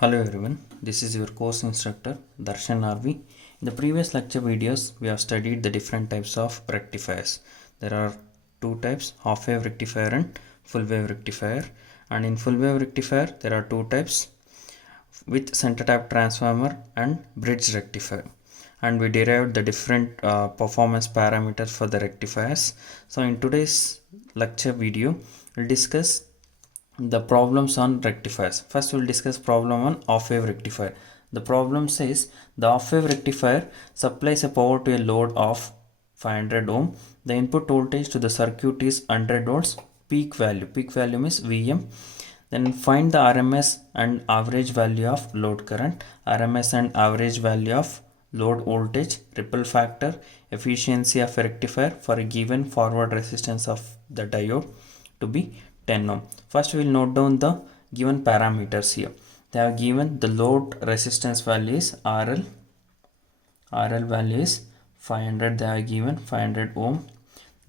Hello everyone, this is your course instructor Darshan RV. In the previous lecture videos, we have studied the different types of rectifiers. There are two types, half wave rectifier and full wave rectifier. And in full wave rectifier, there are two types with center tap transformer and bridge rectifier. And we derived the different performance parameters for the rectifiers. So in today's lecture video, we'll discuss the problems on rectifiers. First we'll discuss problem on off-wave rectifier. The problem says the off-wave rectifier supplies a power to a load of 500 ohm. The input voltage to the circuit is 100 volts. Peak value means Vm. Then find the RMS and average value of load current, RMS and average value of load voltage, ripple factor, efficiency of a rectifier for a given forward resistance of the diode to be 10 ohm. First we will note down the given parameters here. They have given the load resistance value is RL value is 500, they are given 500 ohm.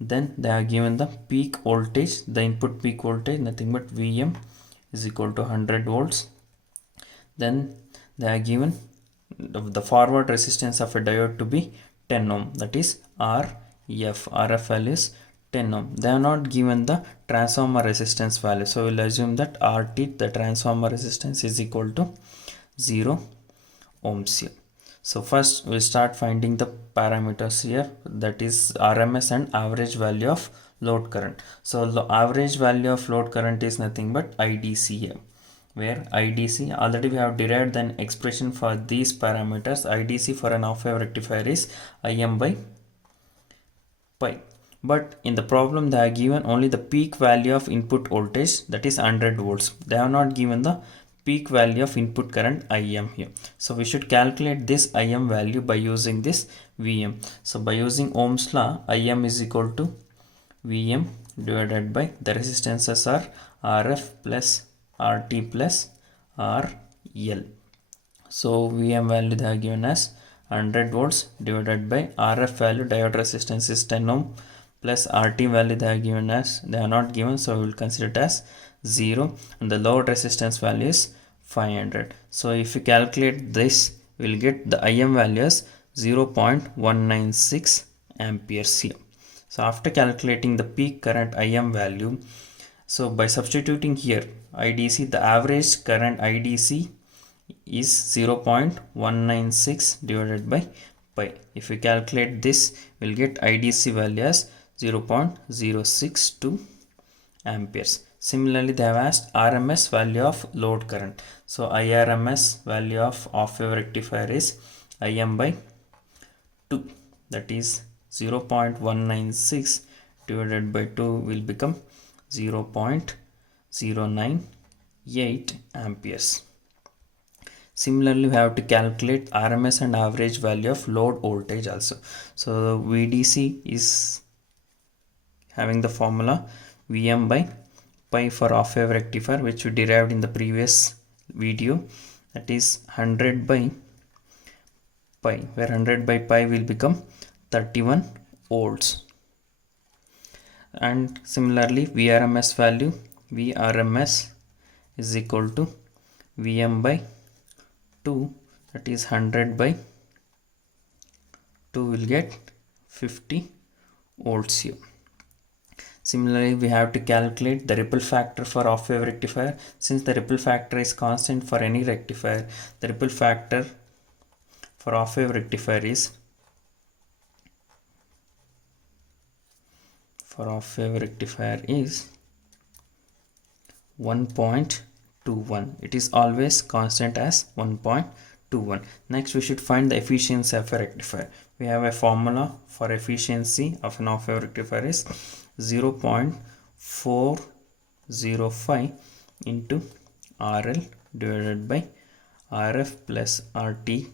Then they are given the peak voltage, the input peak voltage nothing but Vm is equal to 100 volts. Then they are given the forward resistance of a diode to be 10 ohm, that is RF value is 10 ohm. They are not given the transformer resistance value, so we'll assume that RT, the transformer resistance, is equal to 0 ohms here. So first we'll start finding the parameters here, that is RMS and average value of load current. So the average value of load current is nothing but IDC here, where IDC, already we have derived an expression for these parameters. IDC for an off-wave rectifier is Im by pi. But in the problem they are given only the peak value of input voltage, that is 100 volts. They have not given the peak value of input current Im here. So we should calculate this Im value by using this Vm. So by using Ohm's law, Im is equal to Vm divided by the resistances are Rf plus RT plus RL. So Vm value they are given as 100 volts divided by Rf value, diode resistance is 10 ohm, plus RT value they are given as, they are not given, so we will consider it as 0, and the load resistance value is 500. So if you calculate this, we will get the Im value as 0.196 amperes here. So after calculating the peak current Im value, so by substituting here IDC, the average current IDC is 0.196 divided by pi. If we calculate this, we'll get IDC value as 0.062 amperes. Similarly, they have asked RMS value of load current. So IRMS value of off-wave rectifier is Im by 2, that is 0.196 divided by 2 will become 0.098 amperes. Similarly, we have to calculate RMS and average value of load voltage also. So VDC is having the formula Vm by pi for off-wave rectifier, which we derived in the previous video, that is 100 by pi, where 100 by pi will become 31 volts. And similarly, VRMS value, VRMS is equal to Vm by 2, that is 100 by 2 will get 50 volts here. Similarly, we have to calculate the ripple factor for off-wave rectifier. Since the ripple factor is constant for any rectifier, the ripple factor for off-wave rectifier is 1.21. It is always constant as 1.21. Next, we should find the efficiency of a rectifier. We have a formula for efficiency of an off-wave rectifier is 0.405 into RL divided by Rf plus RT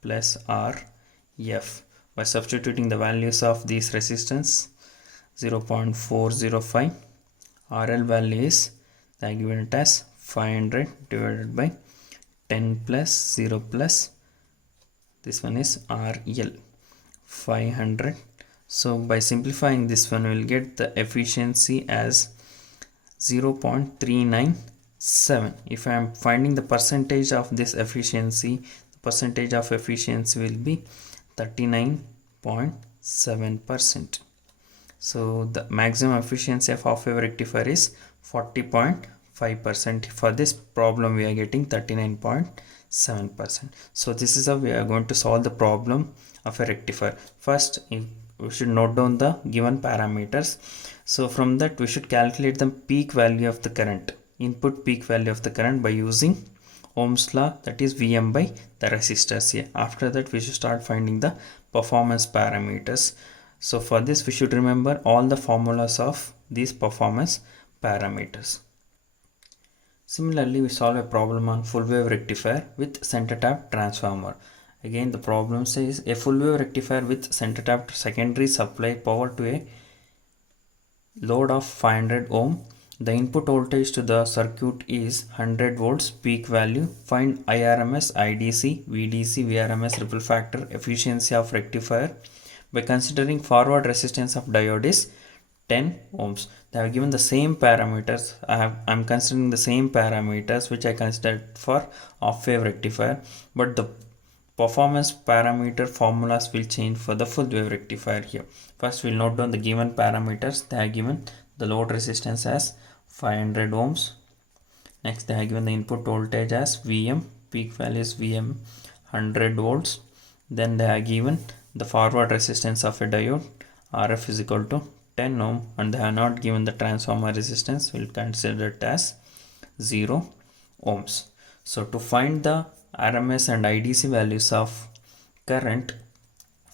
plus Rf. By substituting the values of these resistance, 0.405, RL value is, they are given it as 500 divided by 10 plus 0 plus, this one is RL, 500. So by simplifying this one, we will get the efficiency as 0.39 7. If I am finding the percentage of this efficiency, the percentage of efficiency will be 39.7%. So the maximum efficiency of half wave rectifier is 40.5%. For this problem we are getting 39.7%. So this is how we are going to solve the problem of a rectifier. First, we should note down the given parameters. So from that we should calculate the peak value of the current, input peak value of the current, by using Ohm's law, that is Vm by the resistors here. After that we should start finding the performance parameters. So for this we should remember all the formulas of these performance parameters. Similarly, we solve a problem on full wave rectifier with center tap transformer. Again the problem says a full wave rectifier with center tap secondary supply power to a load of 500 ohm. The input voltage to the circuit is 100 volts peak value. Find IRMS, IDC, VDC, VRMS, ripple factor, efficiency of rectifier by considering forward resistance of diode is 10 ohms. They have given the same parameters. I'm considering the same parameters which I considered for half wave rectifier, but the performance parameter formulas will change for the full wave rectifier here. First we'll note down the given parameters. They are given the load resistance as 500 ohms. Next they have given the input voltage as Vm, peak value is Vm 100 volts. Then they are given the forward resistance of a diode, Rf is equal to 10 ohm, and they have not given the transformer resistance. We'll consider it as 0 ohms. So to find the RMS and IDC values of current,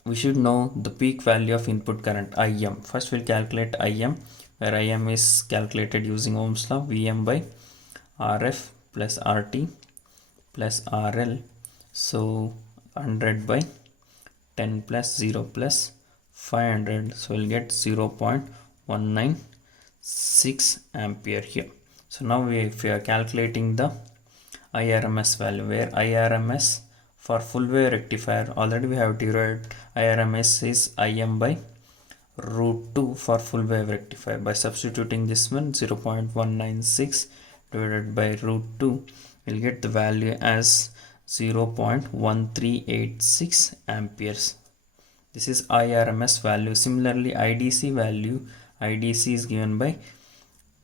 we should know the peak value of input current Im. First we'll calculate Im, where Im is calculated using Ohm's law, Vm by Rf plus Rt plus RL. So 100 by 10 plus 0 plus 500, so we'll get 0.196 ampere here. So now if we are calculating the IRMS value, where IRMS for full wave rectifier, already we have derived IRMS is Im by root 2 for full wave rectifier. By substituting this one, 0.196 divided by root 2, we'll get the value as 0.1386 amperes. This is IRMS value. Similarly, IDC value, IDC is given by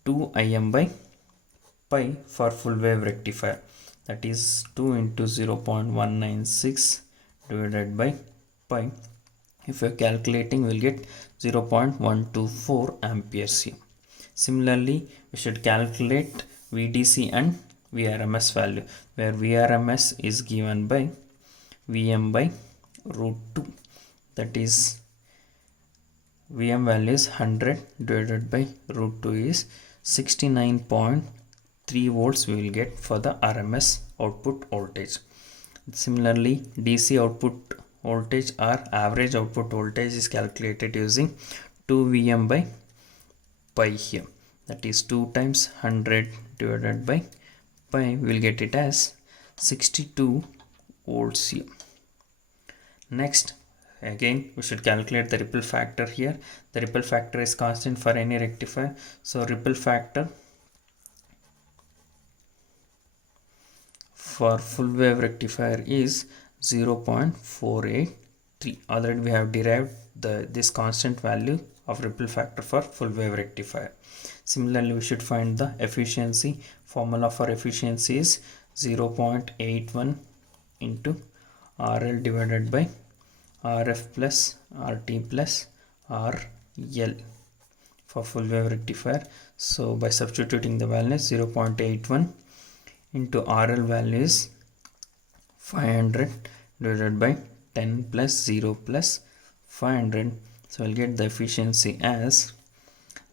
2 Im by pi for full wave rectifier, that is 2 into 0.196 divided by pi. If we are calculating, we'll get 0.124 amperes here. Similarly, we should calculate VDC and VRMS value, where VRMS is given by Vm by root 2, that is Vm value is 100 divided by root 2 is 69.3 volts we will get for the RMS output voltage. Similarly, DC output voltage or average output voltage is calculated using 2 Vm by pi here, that is 2 times 100 divided by pi, we will get it as 62 volts here. Next, again we should calculate the ripple factor here. The ripple factor is constant for any rectifier, so ripple factor for full wave rectifier is 0.483. already we have derived this constant value of ripple factor for full wave rectifier. Similarly, we should find the efficiency. Formula for efficiency is 0.81 into RL divided by RF plus RT plus RL for full wave rectifier. So by substituting the values, 0.81 into RL value is 500 divided by 10 plus 0 plus 500. So we'll get the efficiency as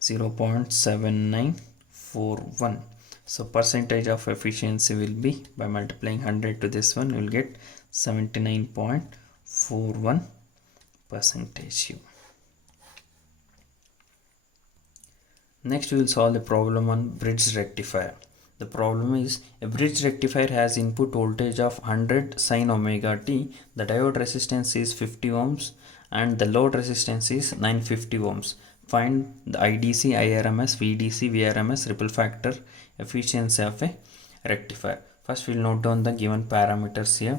0.7941. So percentage of efficiency will be, by multiplying 100 to this one, you will get 79.41 percentage. Next we will solve the problem on bridge rectifier. The problem is a bridge rectifier has input voltage of 100 sin omega t. The diode resistance is 50 ohms and the load resistance is 950 ohms. find the IDC, IRMS, VDC, VRMS, ripple factor, efficiency of a rectifier. First we'll note down the given parameters here.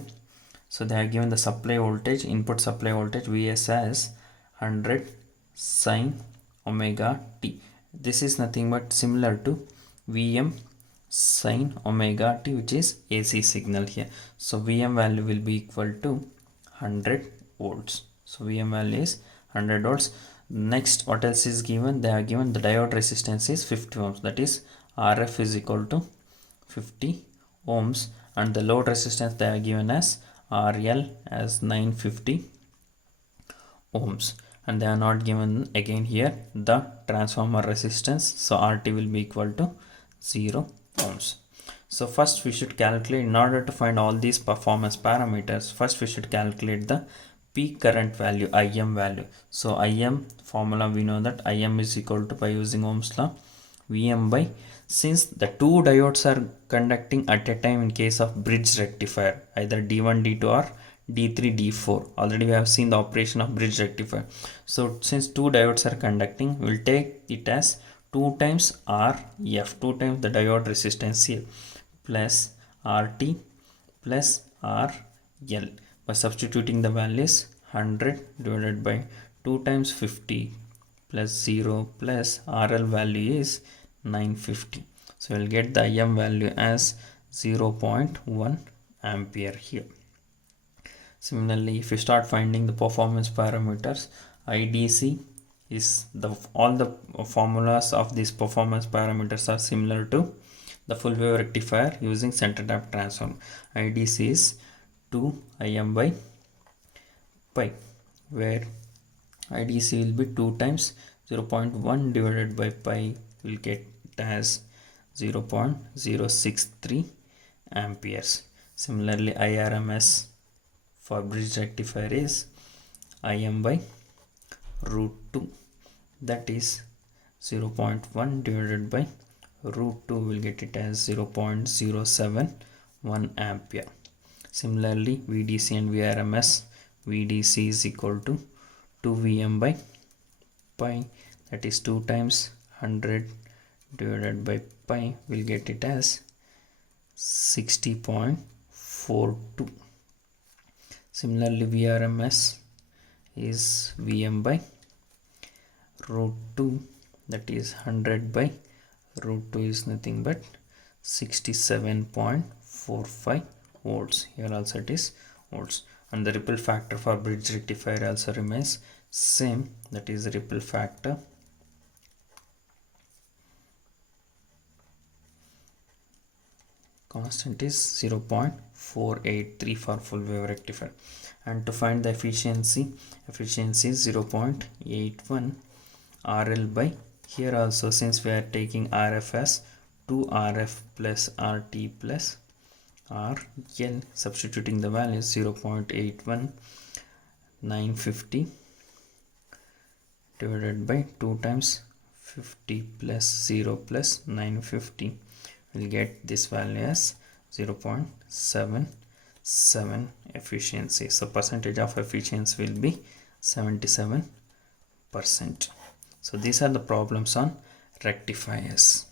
So they have given the supply voltage, input supply voltage Vs as 100 sine omega t. This is nothing but similar to Vm sine omega t, which is AC signal here. So Vm value will be equal to 100 volts. So Vm value is 100 volts. Next, what else is given? They have given the diode resistance is 50 ohms. That is Rf is equal to 50 ohms, and the load resistance they are given as RL as 950 ohms, and they are not given again here the transformer resistance. So RT will be equal to 0 ohms. So first we should calculate, in order to find all these performance parameters, first we should calculate the peak current value, Im value. So Im formula, we know that Im is equal to, by using Ohm's law, Vm by, since the two diodes are conducting at a time in case of bridge rectifier, either D1, D2 or D3, D4. Already we have seen the operation of bridge rectifier. So since two diodes are conducting, we will take it as 2 times Rf, 2 times the diode resistance here, plus RT plus RL. By substituting the values, 100 divided by 2 times 50 plus 0 plus RL value is 950. So we'll get the Im value as 0.1 ampere here. Similarly, if you start finding the performance parameters, IDC is all the formulas of these performance parameters are similar to the full wave rectifier using center tap transform. IDC is 2 Im by pi, where IDC will be 2 times 0.1 divided by pi, will get it as 0.063 amperes. Similarly, IRMS for bridge rectifier is Im by root 2, that is 0.1 divided by root 2, will get it as 0.071 ampere. Similarly, VDC and VRMS, VDC is equal to 2 Vm by pi, that is 2 times 100 divided by pi, will get it as 60.42. Similarly, VRMS is Vm by root 2, that is 100 by root 2 is nothing but 67.45 volts. Here also it is volts, and the ripple factor for bridge rectifier also remains same, that is ripple factor constant is 0.483 for full wave rectifier. And to find the efficiency is 0.81 RL by, here also since we are taking RF as 2RF plus RT plus RL, substituting the values 0.81 950 divided by 2 times 50 plus 0 plus 950, will get this value as 0.77 efficiency. So percentage of efficiency will be 77%. So these are the problems on rectifiers.